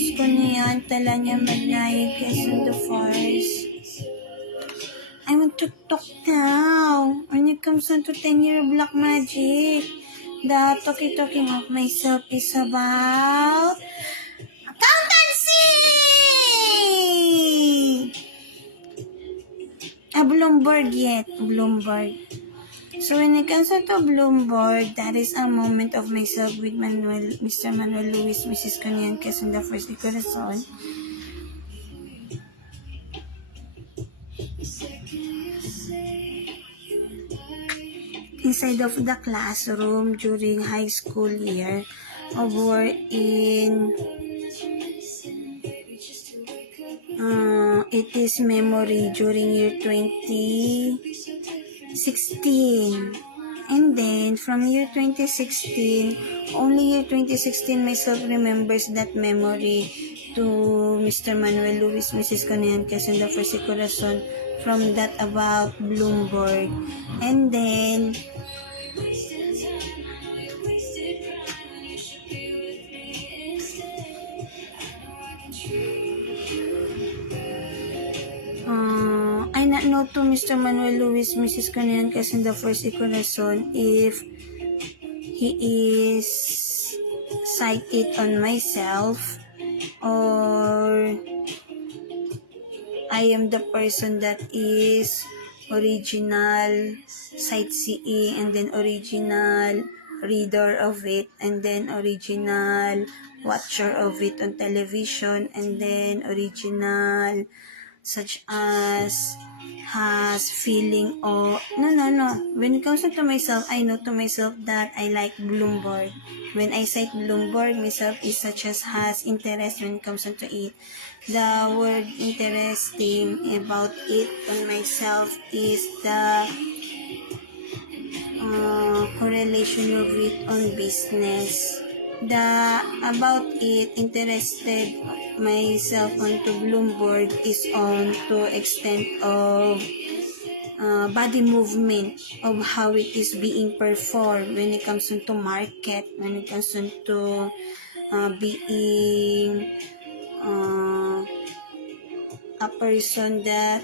Mrs. ko niyan, tala niya maglayag on the force. I want to talk now. When it comes on to 10-year black magic, the talking of myself is about accountancy! Bloomberg yet. Bloomberg. So when it comes to Bloomberg, that is a moment of myself with Mr. Manuel Luis, Mrs. Cunyan, Quezon the First de Corazon. Inside of the classroom during high school year, or in it is memory during year 2016. And then, from year 2016, only year 2016, myself remembers that memory to Mr. Manuel Luis, Mrs. Cunyan, Quezon the First de Corazon, from that about Bloomberg. And then, I not know to Mr. Manuel Luis, Mrs. Cunyan, Quezon the First de Corazon, if he is cited on myself, or I am the person that is original sightseeing, and then original reader of it, and then original watcher of it on television, and then original such as has feeling or no. When it comes to myself, I know to myself that I like Bloomberg. When I cite Bloomberg, myself is such as has interest when it comes to it. The word interesting about it on myself is the correlation of it on business. The about it interested myself onto Bloomberg is on to extent of body movement of how it is being performed when it comes into market, when it comes into being a person that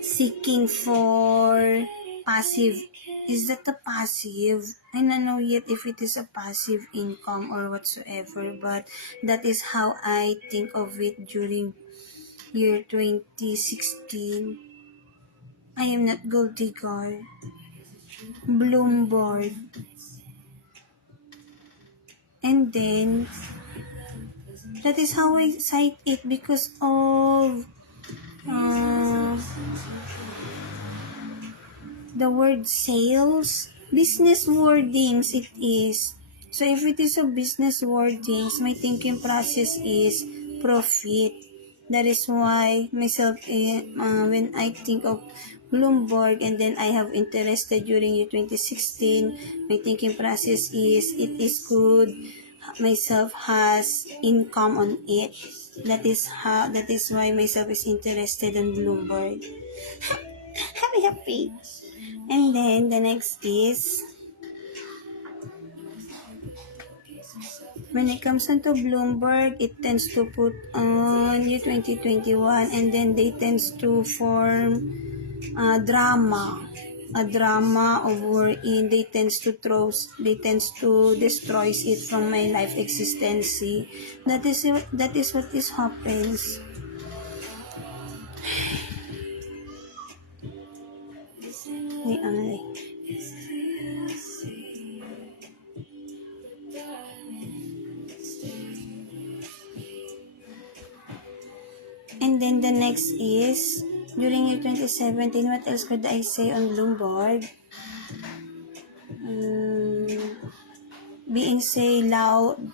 seeking for passive. Is that a passive? I don't know yet if it is a passive income or whatsoever, but that is how I think of it during year 2016. I am not gold digger. Bloomberg. And then, that is how I cite it because of the word sales. Business wordings it is. So if it is a business wordings, my thinking process is profit. That is why myself, when I think of Bloomberg and then I have interested during year 2016, my thinking process is it is good. Myself has income on it. That is why myself is interested in Bloomberg. Happy. And then the next is when it comes into Bloomberg, it tends to put on year 2021, and then they tends to form a drama of wherein they tends to destroy it from my life existence. That is what is happens. And then the next is, during year 2017, what else could I say on Bloomberg? Being say aloud,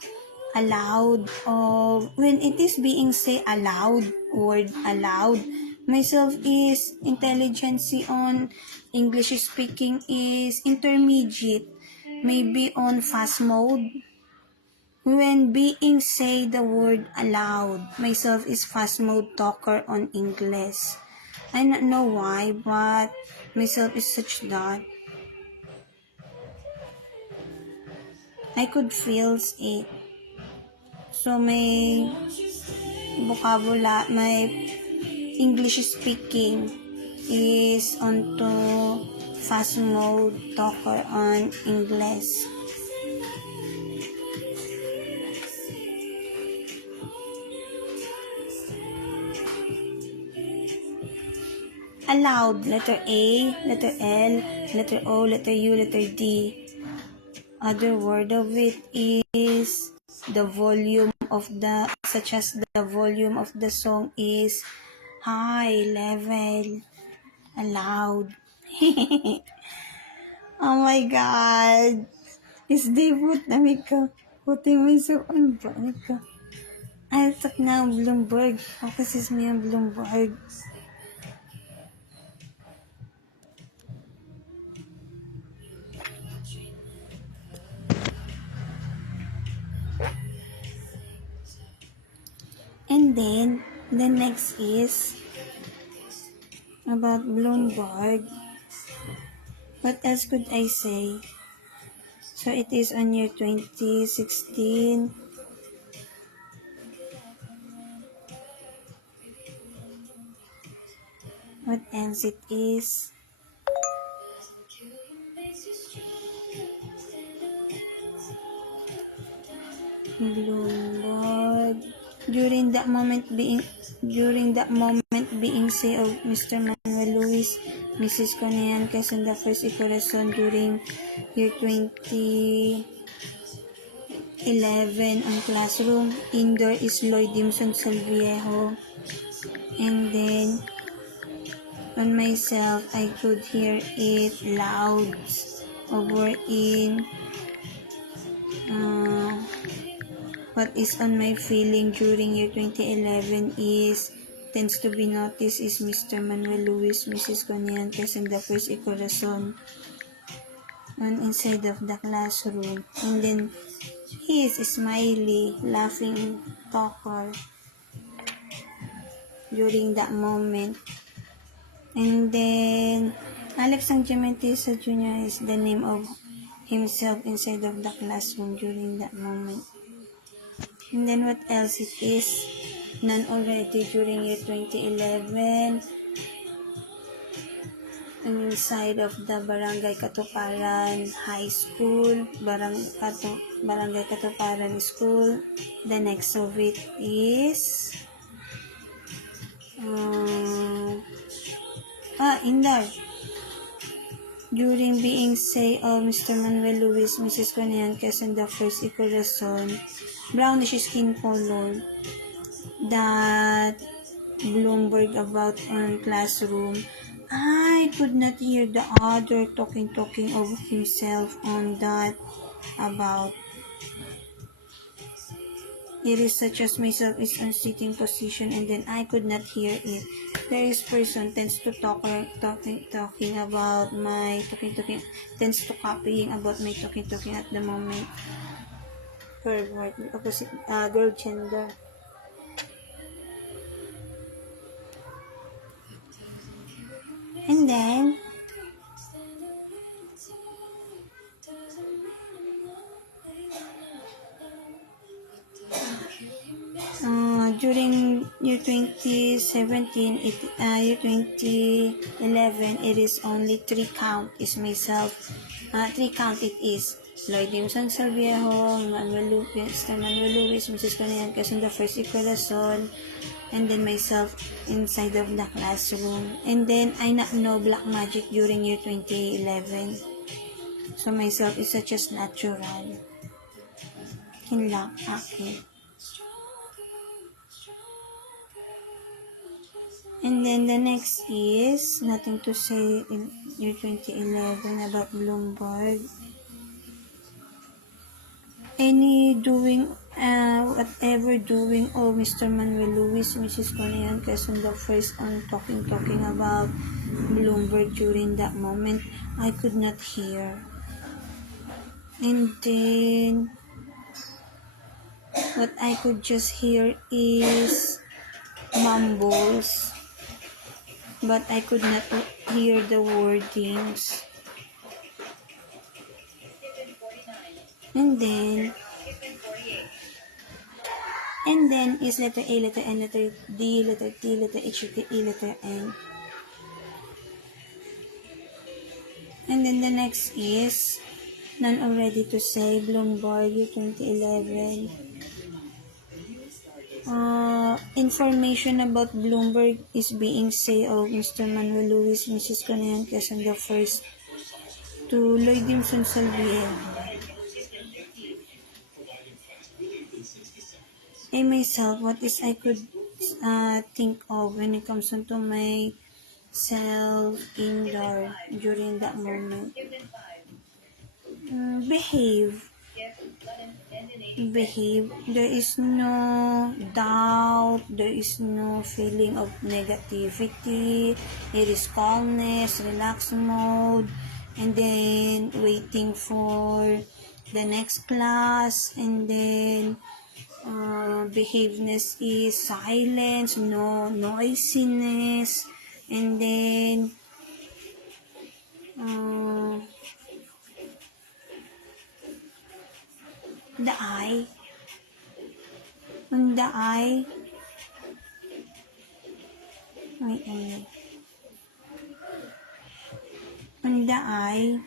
when it is being say word aloud, myself is intelligence on English speaking is intermediate, maybe on fast mode. When being say the word aloud, myself is fast mode talker on English. I don't know why, but myself is such that. I could feel it. So my vocabulary, my English speaking is onto fast mode talker on English. Aloud, letter A, letter L, letter O, letter U, letter D. Other word of it is the volume of the, such as the volume of the song is high level, aloud. Oh my God! Is David na may ka? Puti may so, ano ba? Ano ka? Ay, tak na ang Bloomberg. Ako sis mo yung Bloomberg. And then, the next is about Bloomberg. What else could I say? So, it is on year 2016. What else it is? Bloomberg. During that moment being say of Mr. Manuel Luis, Mrs. Conean Quezon the First y Corazon during year 2011 ang classroom. Indoor is Lloyd Dimson Salviejo. And then on myself, I could hear it loud over in what is on my feeling during year 2011 is tends to be noticed is Mr. Manuel Luis, Mrs. Coniantes, and the First y Corazon on inside of the classroom. And then he is smiley, laughing talker during that moment. And then Alex Sangimentisa Jr. is the name of himself inside of the classroom during that moment. And then what else it is? None already during year 2011. Inside of the Barangay Katuparan High School, Barangay Katuparan School. The next of it is Indar. During being say of Mr. Manuel Luis, Mrs. Conianques, and the First y Corazon, brownish skin color that Bloomberg about on classroom. I could not hear the other talking of himself on that about. It is such as myself is on sitting position and then I could not hear it. There is person tends to talking about my talking tends to copying about my talking at the moment. Word opposite girl gender. And then during year 2017, year 2011, it is only 3 count is myself. 3 count it is Lloyd Dimson Salviejo, Manuel Luis, Mrs. Conian Quezon the First y Corazon, and then myself inside of the classroom. And then I not know black magic during year 2011. So myself is such as natural. Hinla, okay. And then the next is nothing to say in year 2011 about Bloomberg. Any doing, whatever doing of Mr. Manuel Luis, Mrs. Conian Quezon the First on talking about Bloomberg during that moment, I could not hear. And then what I could just hear is mumbles, but I could not hear the wordings. And then is letter A, letter N, letter D, letter T, letter H, letter E, letter N. And then the next is none already to say, Bloomberg, 2011. Information about Bloomberg is being said of Mr. Manuel Luis, Mrs. Conean Quezon the first to Lloyd Dimson Salviel. I myself, what is I could think of when it comes to my self indoor during that moment. Behave. There is no doubt, there is no feeling of negativity, there is calmness, relaxed mode, and then waiting for the next class, and then behaveness is silence, no noisiness, and then the eye, on the eye, wait, on the eye,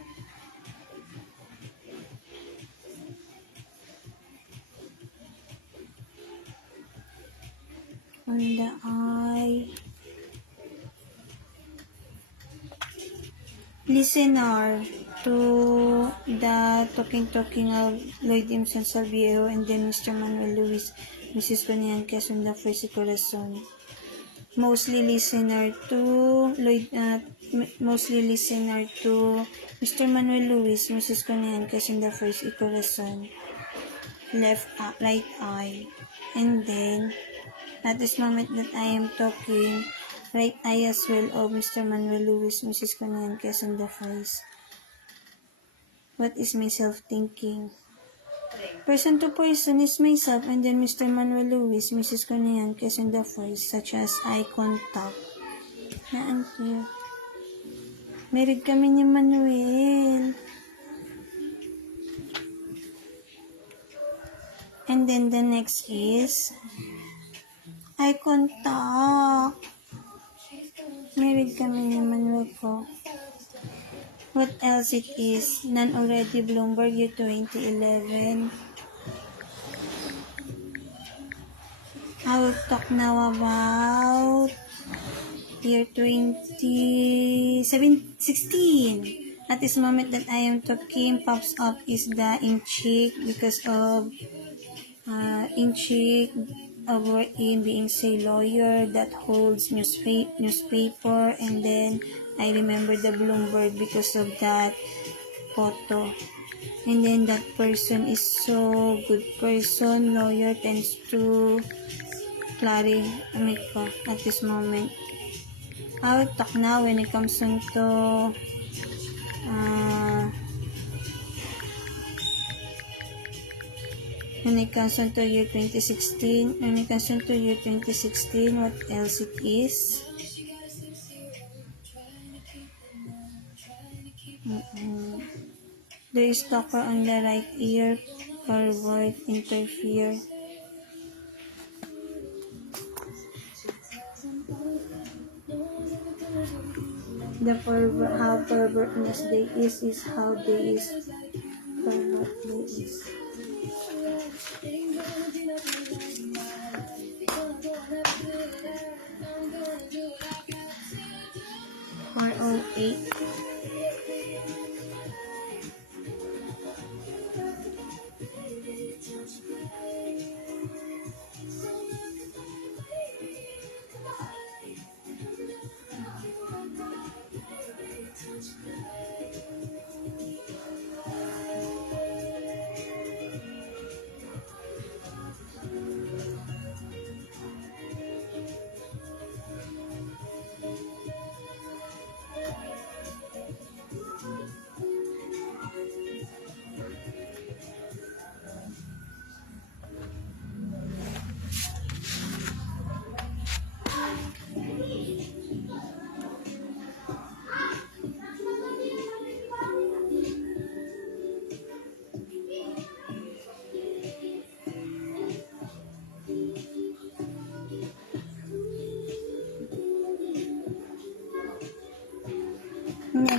on the eye, listener to the talking of Lloyd Dimson Salviejo and then Mr. Manuel Luis, Mrs. Conian Quezon the First Corazon. Mostly listener to Mr. Manuel Luis, Mrs. Conian Quezon the First Corazon. Right eye. And then at this moment that I am talking, right eye as well of Mr. Manuel Luis, Mrs. Conian Quezon the First. What is myself thinking? Person to person is myself and then Mr. Manuel Luis, Mrs. Conian Quezon the First, such as eye contact. Naan kayo? Married kami ni Manuel. And then the next is eye contact. Married kami ni Manuel ko. What else it is? None already Bloomberg year 2011. I will talk now about year 2016. At this moment that I am talking, pops up is the in-cheek because of in-cheek over in being say lawyer that holds newspaper, and then I remember the Bloomberg because of that photo. And then that person is so good person, lawyer tends to Clary Amico at this moment. I will talk now when it comes into when it comes into year 2016. When it comes into year 2016, what else it is? There is talker on the right ear, pervert, interfere. The pervert, how pervertness they is how they is pervert they is. 408.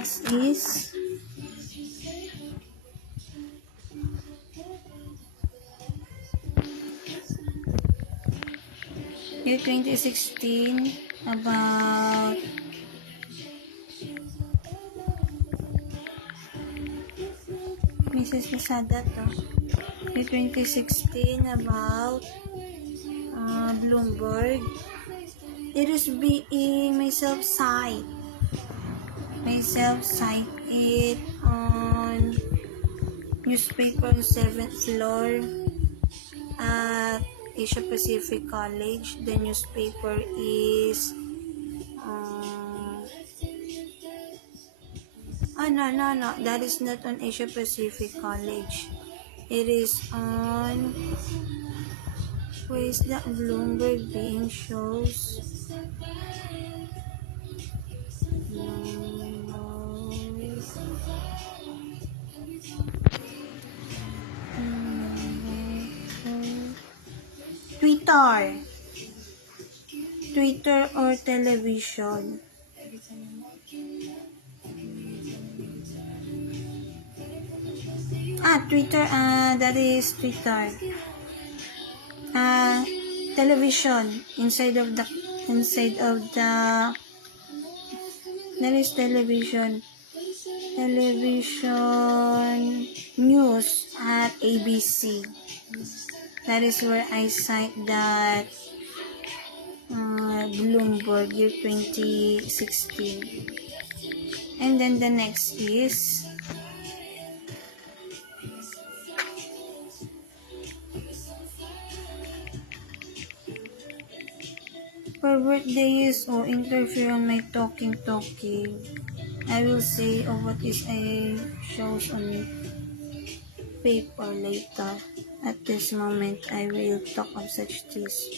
next is year 2016 about Mrs. Lazada to. Year 2016 about Bloomberg. It is being myself cite it on newspaper 7th floor at Asia Pacific College. The newspaper is no, that is not on Asia Pacific College. It is on, where is the Bloomberg being shows? Twitter or television. Twitter, that is Twitter. Television, inside of the, that is television news at ABC. That is where I cite that Bloomberg year 2016. And then the next is for birthdays or interfere on my talking. I will say what is a shows on paper later. At this moment, I will talk of such things.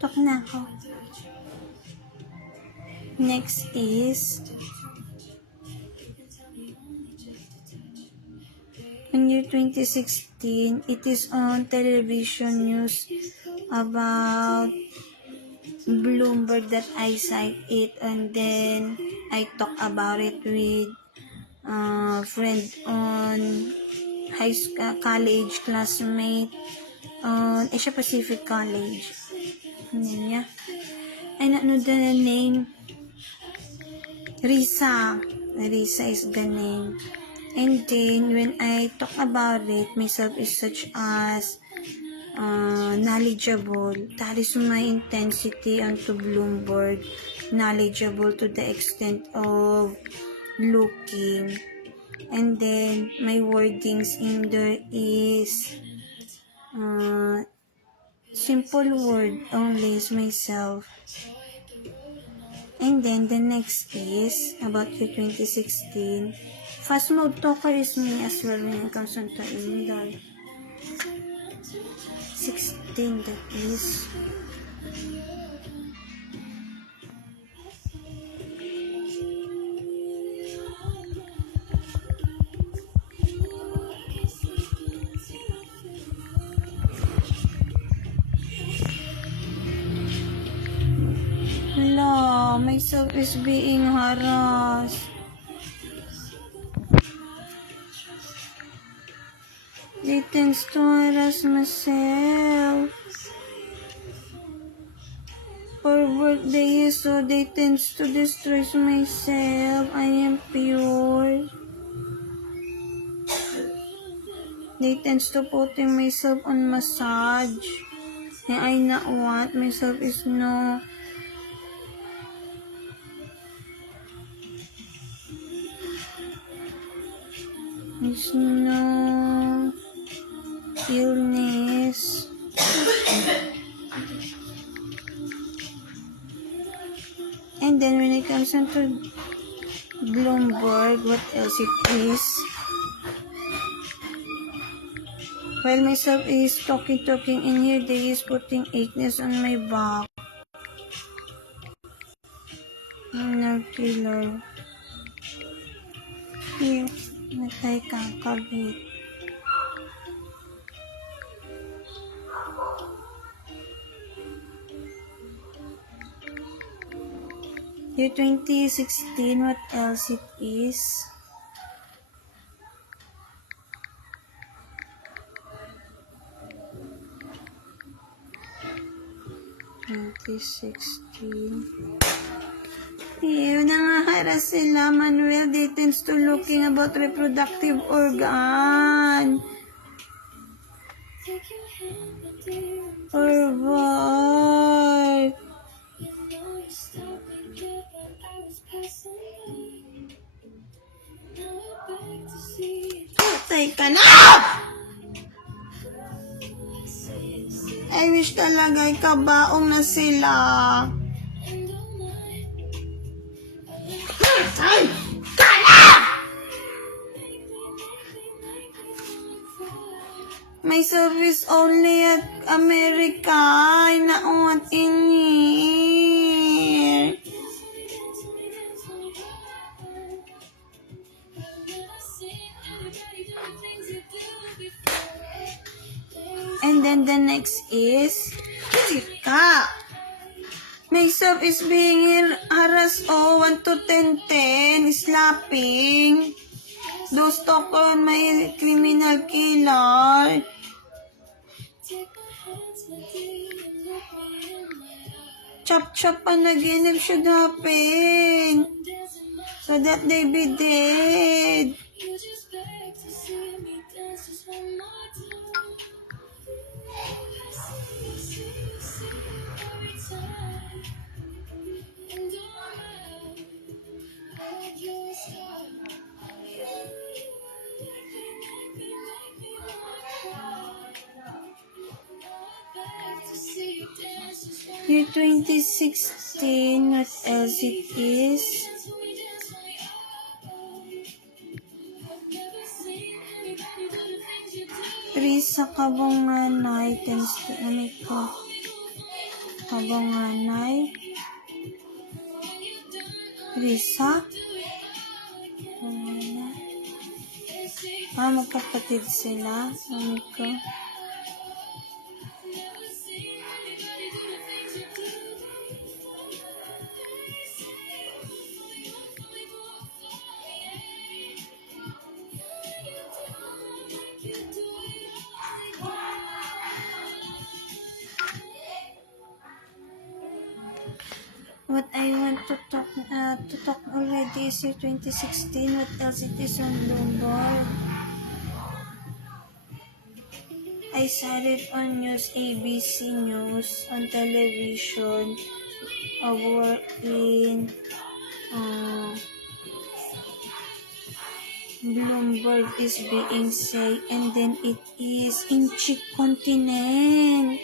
Talk na ako. Next is in year 2016, it is on television news about Bloomberg that I cite it, and then I talk about it with friend on high school, college classmate on Asia Pacific College. Yeah. I don't know the name. Risa is the name. And then when I talk about it, myself is such as knowledgeable. That is my intensity onto Bloomberg. Knowledgeable to the extent of looking. And then my wordings in there is simple word only is myself. And then the next is about year 2016. Fast mode talker is me as well when it comes on to Indar. 16 that is. No, myself is being harassed. They tends to harass myself. For birthday, so they tends to destroy myself. I am pure. They tends to putting myself on massage. And I not want myself is no. There's no illness. And then when it comes down to Bloomberg, what else it is? While myself is talking in here, they is putting aches on my back. Inner killer. Here, natay kakabit. Year 2016, what else it is? Ew, nangaharas sila. Manuel, they tends to looking about reproductive organ. Or what? Patay ka na! I wish talaga ikabaong na sila. Patay ka na! My service only at America. I not want in here. And then the next is Chika. Myself is being harassed 1 to 10, slapping. Those talk on my criminal killer. Chop panaginip should happen. So that they be dead. Year 2016, what else it is? Risa Kabonganay tends to Kabonganay. Risa? Magkapatid sila. What I want to talk already is year 2016. What else it is on Bloomberg? I saw it on news, ABC News, on television, over in Bloomberg is being said, and then it is in Chick Continent.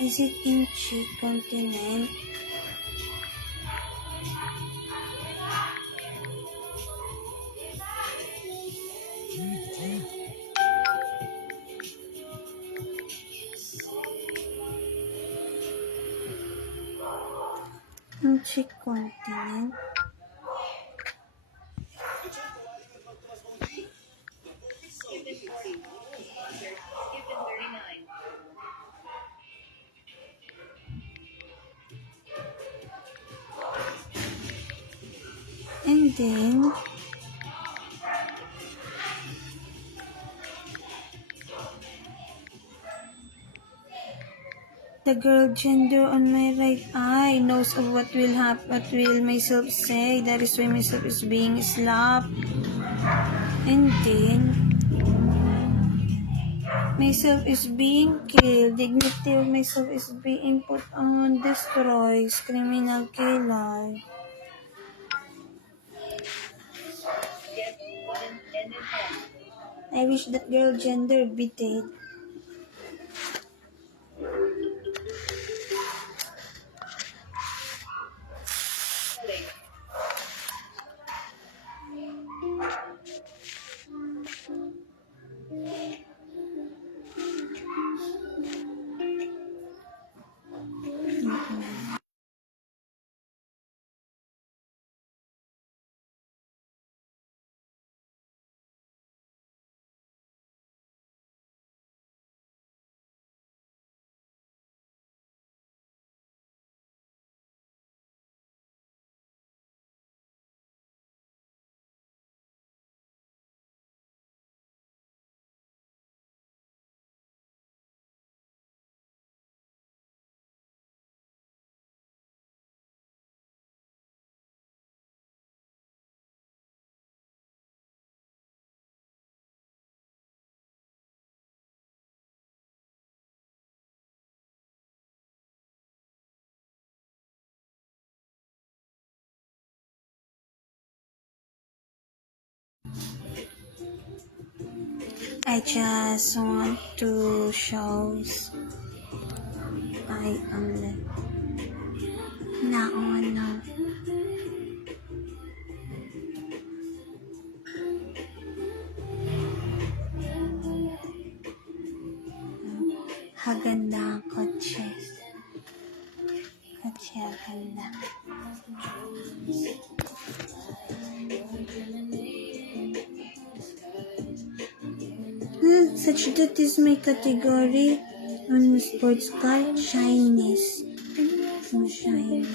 Is it in Chick Continent? In Chick Continent? And then the girl gender on my right eye knows of what will happen, what will myself say. That is why myself is being slapped. And then myself is being killed. Dignity of myself is being put on destroys. Criminal killer. I wish that girl gender be dead. I just want to show I am naon. Haganda ang kotse. Kotse haganda. Such that is my category on sports car. Shyness. Shyness.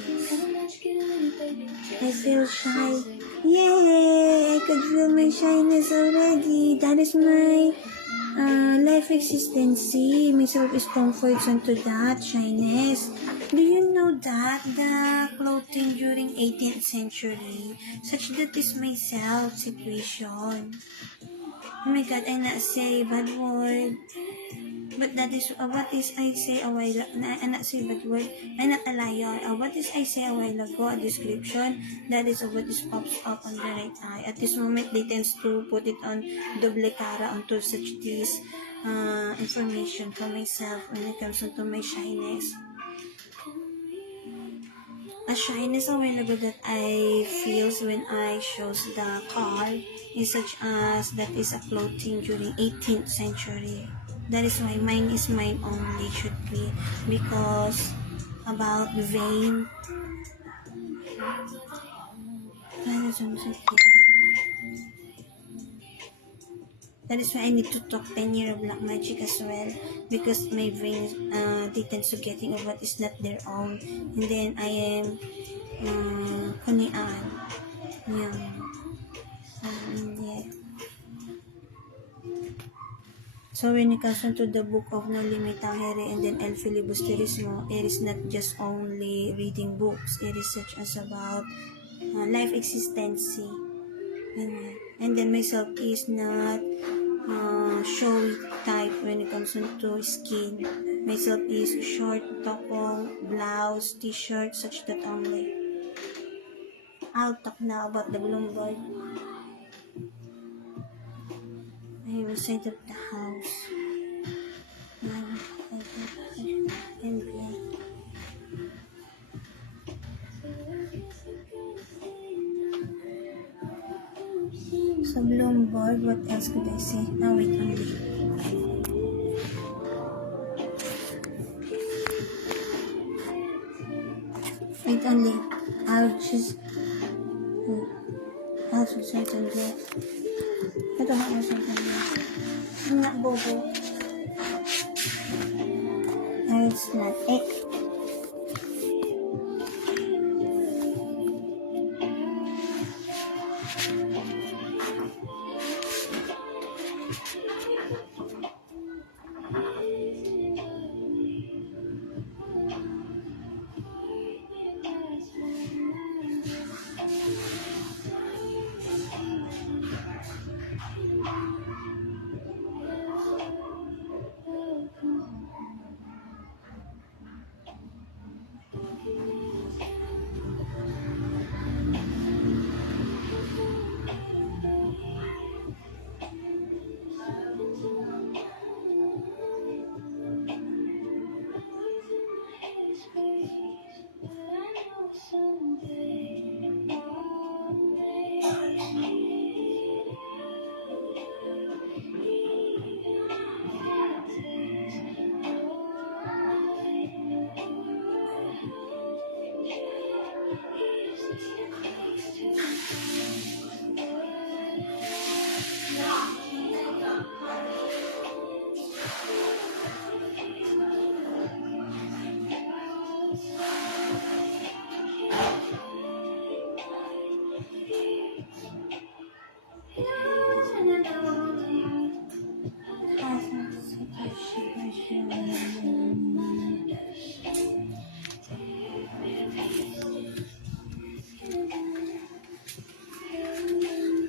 I feel shy. Yay! I could feel my shyness already. That is my life existency. My self is comforts onto that shyness. Do you know that the clothing during 18th century, such that is my self situation. Oh my God, I not say bad word. But that is what is I say a while. I not say bad word. I not a liar. What is I say a while ago? A description. That is what is pops up on the right eye. At this moment, they tends to put it on double cara onto such this information for myself when it comes to my shyness. A shyness a while ago that I feels when I shows the car is such as that is a clothing during 18th century. That is why mine is mine only should be because about vain. That is also cute. That is why I need to talk 10 year of black magic as well because my brain they tend to getting of what is not their own and then I am kunian yung yeah. So when it comes to the book of No Limitang Here and then El Filibusterismo, it is not just only reading books. It is such as about life existency. And then myself is not showy type when it comes to skin. Myself is short, topong, blouse, t-shirt, such that only. I'll talk now about the Bloomberg. I am inside of the house. And play. So Bloomberg, what else could I say? Now wait only. Wait only. I'll just certain day. Ito na ako certain day. I'm not bobo. No, it's not.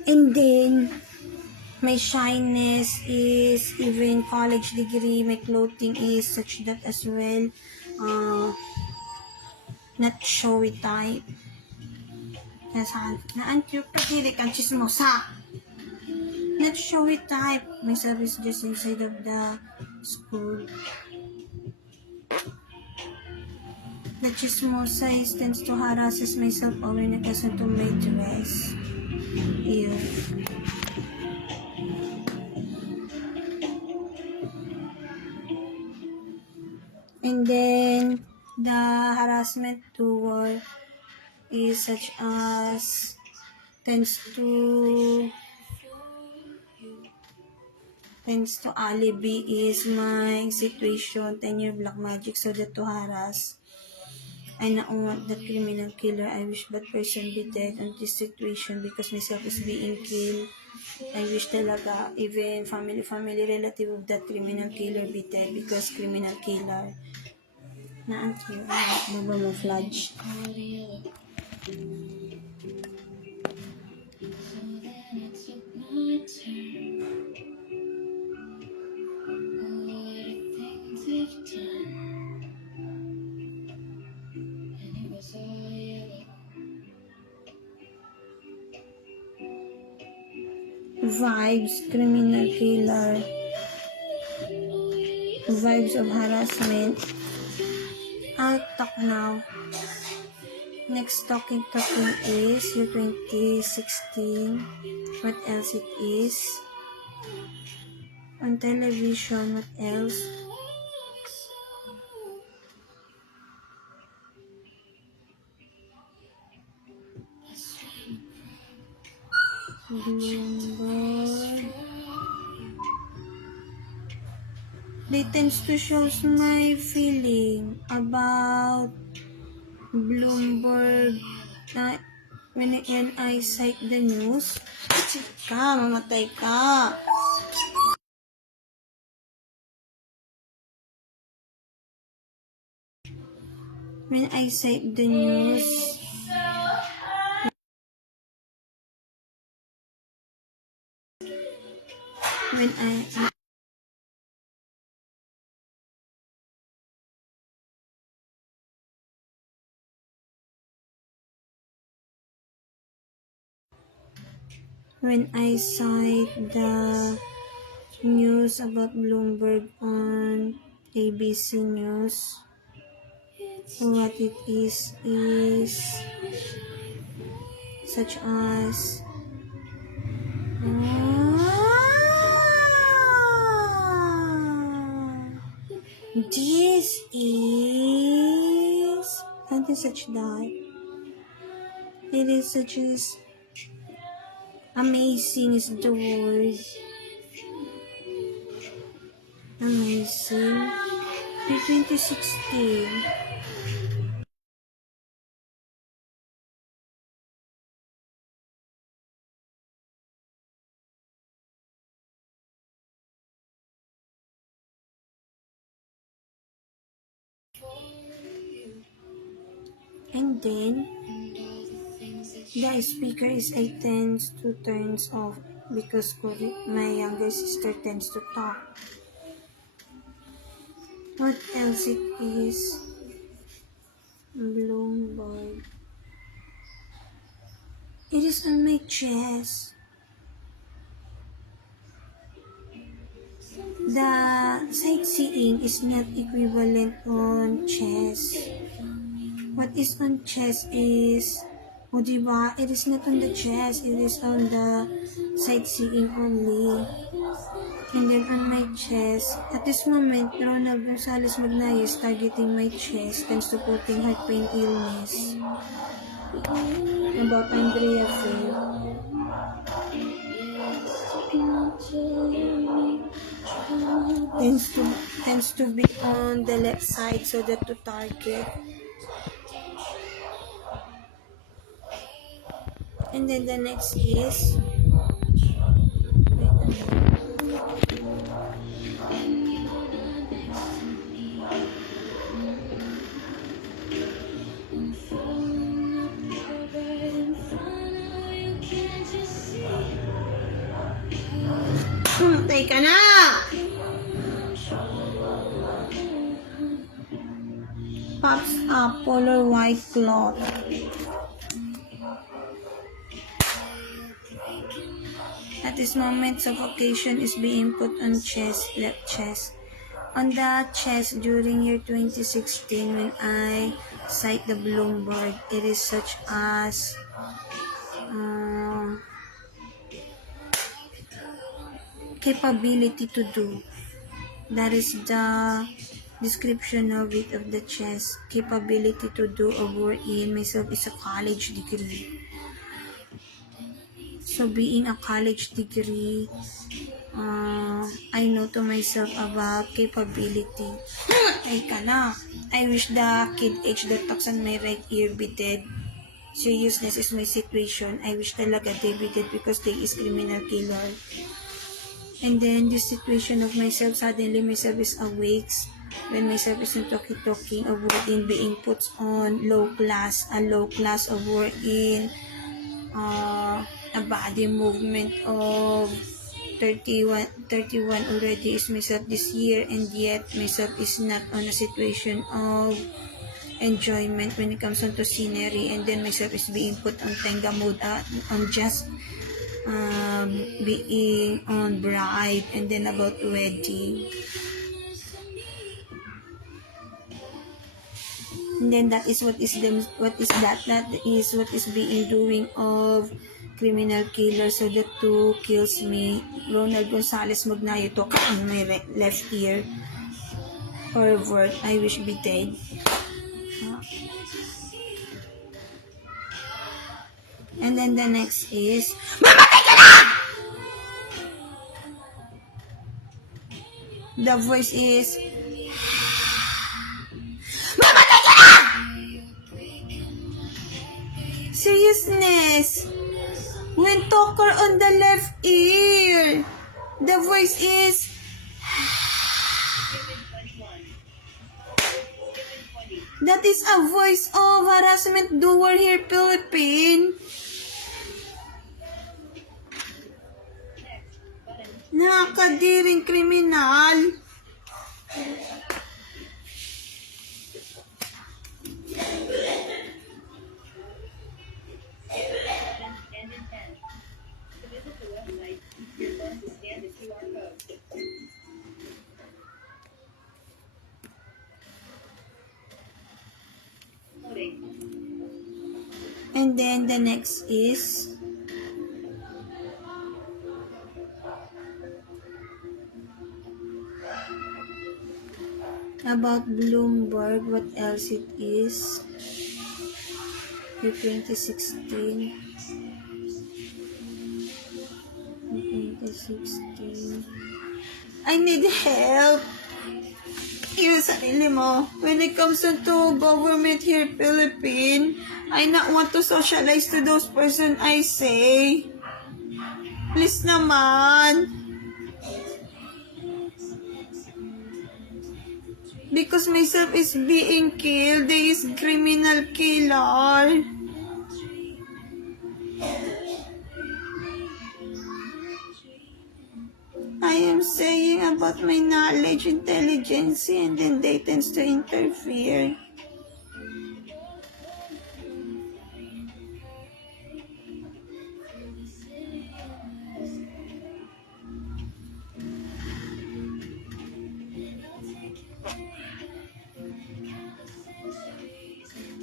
And then, my shyness is even college degree, my clothing is such that as well. Not showy type. Naantipatili kang chismosa. Not showy type. My service just inside of the school. The chismosa is tends to harasses myself awareness into my dress. Ew. And then, the harassment toward is such as tends to alibi is my situation 10-year black magic so that to harass. I not want that criminal killer. I wish that person be dead on this situation because myself is being killed. I wish talaga even family relative of that criminal killer be dead because criminal killer. Naantyo, baba mo flash. Vibes, criminal killer. Vibes of harassment. I'll talk now. Next talking is year 2016. What else it is? On television, what else? Bloomberg. They tends to show my feeling about Bloomberg na when I cite the news. Ka, mamatay ka. When I cite the news, when I cite the news about Bloomberg on ABC News, what it is such as this is something such that it is such as amazing is the word. Amazing. In 2016. And then, the speaker is I tends to turns off because my younger sister tends to talk. What else it is? Bloomberg. It is on my chest. The sightseeing is not equivalent on chest. What is on chest is O diba? It is not on the chest. It is on the sightseeing only. And then on my chest, at this moment, Ronald Gonzalez Magnayo is targeting my chest and supporting heart pain illness. About Andrea Faye. Tends to be on the left side so that to target. And then the next is Teka na! Pops up polar white cloth. At this moment, suffocation is being put on chest, left chest. On the chest during year 2016 when I cite the Bloomberg, it is such as capability to do. That is the description of it, of the chest. Capability to do or work in myself is a college degree. So being a college degree, I know to myself about capability. Teka na. I wish the kid H that talks on my right ear be dead. Seriousness is my situation. I wish talaga they be dead because they is criminal killer. And then this situation of myself, suddenly myself is awakes when myself isn't talking of working being put on a low class of working, a body movement of 31 already is myself this year, and yet myself is not on a situation of enjoyment when it comes on to scenery, and then myself is being put on tenga mode on just being on bride, and then about wedding. And then that is what is being doing of criminal killer. So that two kills me. Ronald Gonzalez Magnayo talk on my left ear. Pervert, I wish be dead. And then the next is mamatay ka na! The voice is mamatay ka na! Seriousness. When talker on the left ear, the voice is that is a voice of harassment doer here Philippines. Nakakadiring kriminal. And then the next is about Bloomberg. What else it is? The 2016. I need help. Yung sarili mo. When it comes to government here, Philippines, I not want to socialize to those person I say. Please naman. Because myself is being killed, there is criminal killer. I am saying about my knowledge, intelligence, and then they tends to interfere.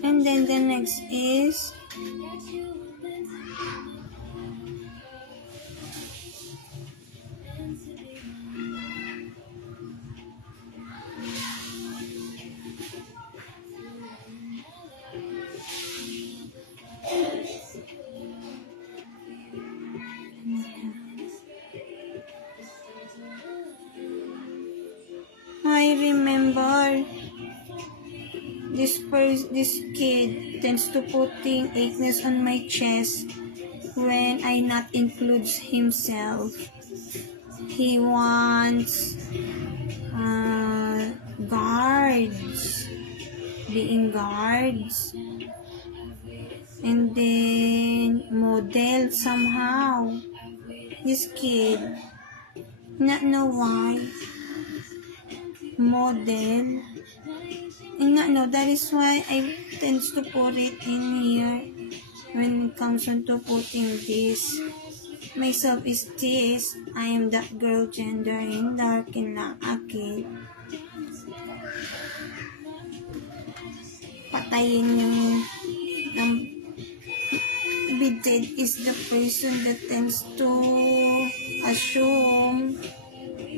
And then the next is I remember this kid tends to putting aches on my chest when I not includes himself. He wants guards, being guards, and then model somehow. This kid, not know why, model. And not know, that is why I tends to put it in here when it comes on to putting this. Myself is this, I am that girl, gender, in dark, in lang akit. Patayin yung bidet is the person that tends to assume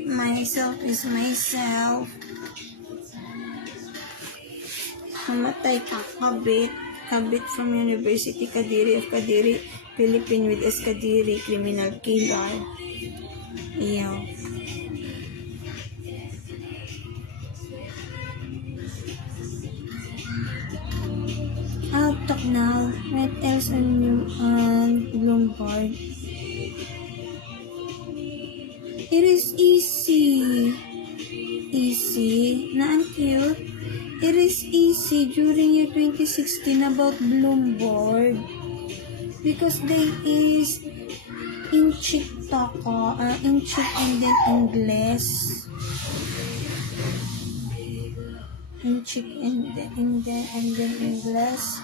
myself is myself. Mamatay ka, kabit from University Kadiri of Kadiri, Philippine with S. Kadiri, criminal killer. Iyaw. I'll talk now. What else on Bloomberg? It is easy. Easy. Naan cute? It is easy during year 2016 about Bloomberg because they is in Chick Toko, in Chick and then English. In Chick and then English.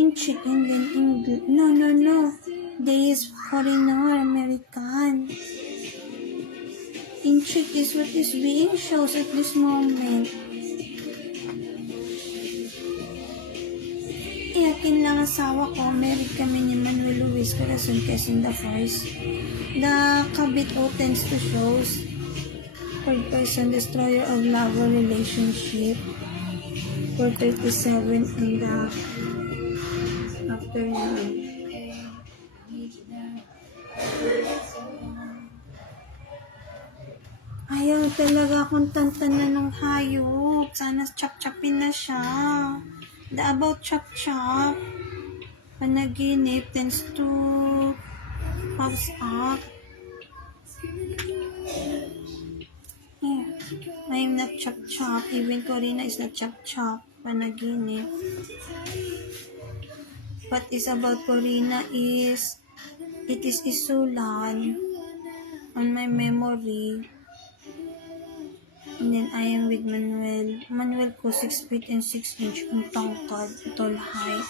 In Chick and then English. No. They is foreigner, American. In Chick is what is being shows at this moment. Iyakin lang asawa ko, married kami ni Manuel Luis Corazon Quezon the first. The kabit tends to shows third person destroyer of lover relationship for 37 and afternoon. Ayaw talaga akong tantanan ng hayop. Sana chop-chopin na siya. The about chop-chop, panaginip tends to pops up. Yeah. I'm not chop-chop. Even Corina is not chop-chop. Panaginip. What is about Corina is, it is isulan on my memory. And then I am with Manuel. Manuel ko 6 feet and 6 inch ang tangkad, tall height.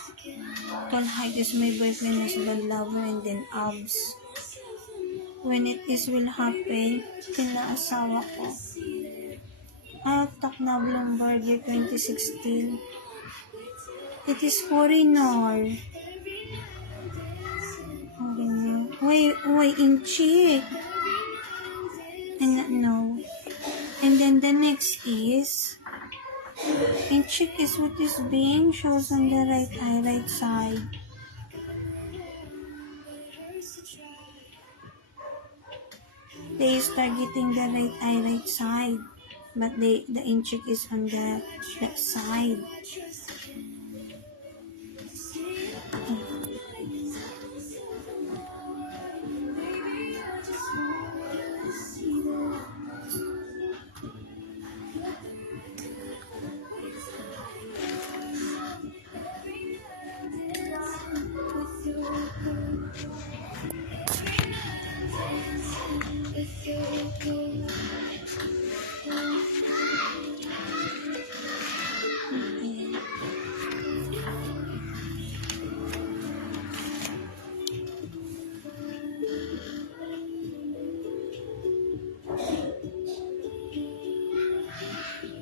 Tall height is my boyfriend, husband, lover, and then abs. When it is will happen, kinaasawa ko. Talk na Bloomberg year 2016. It is foreigner. Why in Chick? And not know. And then the next is, in Chick is what is being shows on the right side. They is targeting the right side, but the in Chick is on the left side.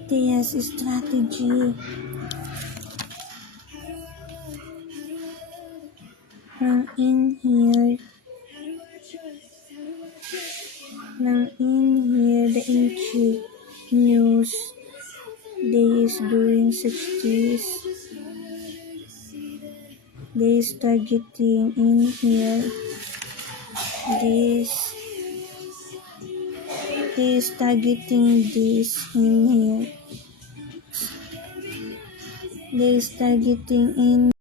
Tia's strategy. From in here, the Inchi news, they is doing such this. They is targeting in here this is targeting this in here. There is targeting in